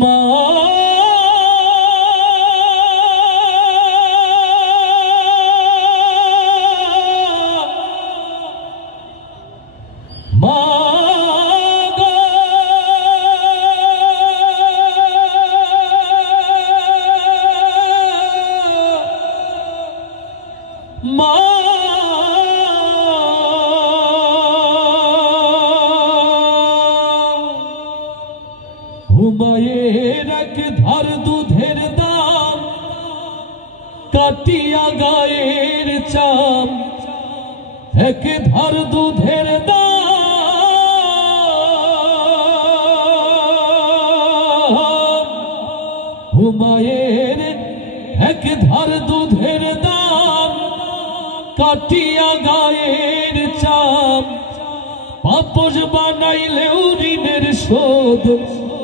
মা মায়ের এক ধার দুধের দাম কাটিয়া গায়ের চাম এক ধার দুধের দাম মায়ের এক ধার দুধের দাম কাটিয়া গায়ের চাম পাপস বানাইলেও ঋণের শোধ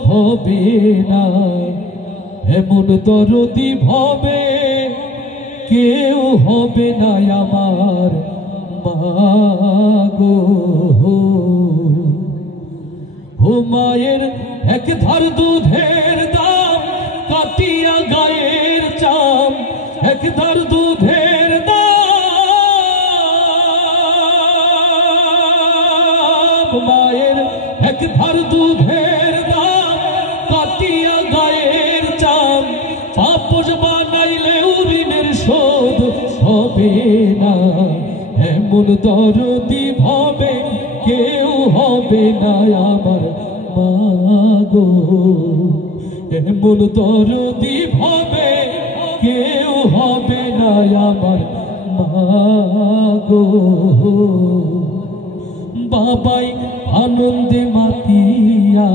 হবে না এমন দরদি ভবে কেউ হবে না আমার মাগো ও মায়ের এক ধার দুধের দাম কাটিয়া গায়ের চাম এক ধার দুধের দাম মায়ের এক ধার দুধের কাটিয়া গায়ের চাম পাপস বানাইলেও ঋণের শোধ হবে না এমন দরদি ভবে কেউ হবে না আমার মাগো এমন দরদি ভবে কেউ হবে না আমার মাগো বাবাই আনন্দে মাতিয়া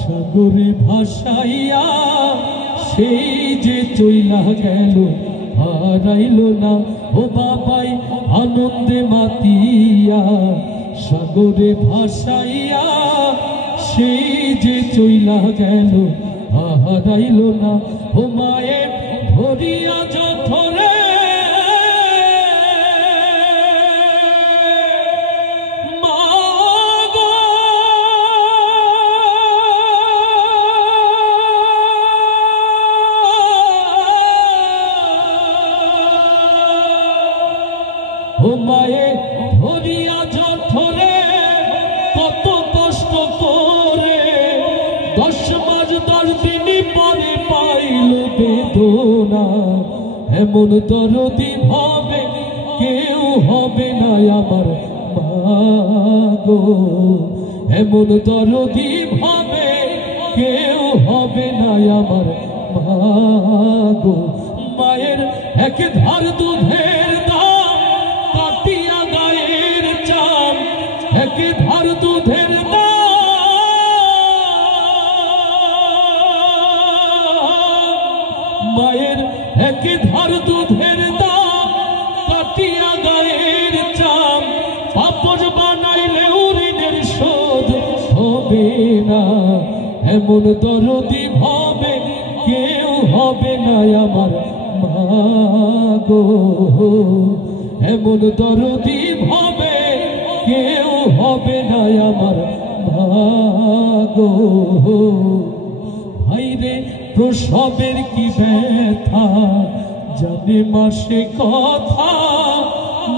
সাগরে ভাসাইয়া সেই যে চইলা গেল হারাইল না ও বাবাই আনন্দে মাতিয়া সাগরে ভাসাইয়া সেই যে চইলা গেল হারাইল না ও মায়ে ধরিয়া জঠরে ও মায়ে ধরিয়া জঠরে কত কষ্ট করে 10 মাস 10 দিন পরে পাইল বেদনা এমন দরদি ভাবে কেউ হবে না আমার মাগো এমন দরদি ভাবে কেউ হবে না আমার মাগো মায়ের এক ধার দুধের দাম কাটিয়া গায়ের চাম এক ধার দুধের দাম মায়ের এক ধার দুধের দাম কাটিয়া গায়ের চাম পাপস বানাইলেও ঋণের শোধ হবে না এমন দরদি ভাবে কেউ হবে না আমার মাগো এমন দরদি ভাবে কেউ হবে না আমার মাগো ভাইরে প্রসবের কি ব্যথা জানে মাসে কথা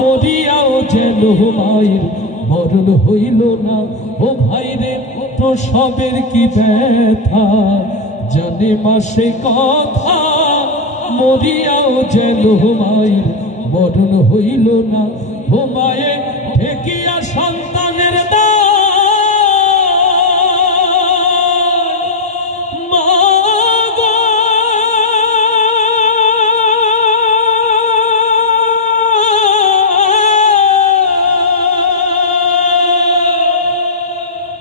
মরিয়াও যেন মায়ের মরণ হইল না ও ভাইরে প্রসবের কি ব্যথা জানে মাসে কথা মরিয়াও যেন মায়ের মরণ হইল না ও মায়ে ঠেকিয়া সন্তানের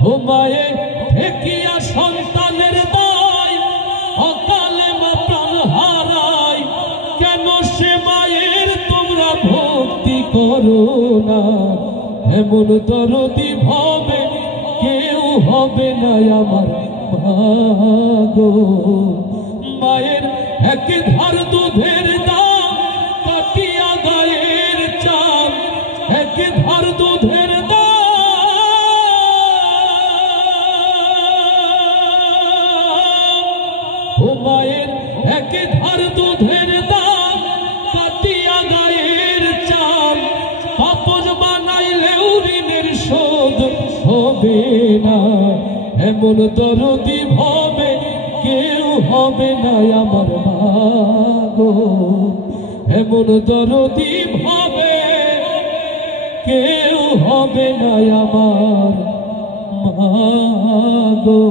ও মায়ে ঠেকিয়া সন্তানের দায় অকালে মা প্রাণ হারায় কেন সে মায়ের তোমরা ভক্তি করো না এমন দরদি ভাবে কেউ হবে না আমার মাগো মায়ের এক ধার দুধের দাম কাটিয়া গায়ের চাম এক ধার দুধের দাম ও মায়ের এক ধার দুধের দাম কাটিয়া গায়ের চাম কাপড় বানাইলেও ঋণের শোধ হবে না এমন দরদি ভাবে কেউ হবে না আমার মা গো এমন দরদি ভাবে কেউ হবে না আমার মা গো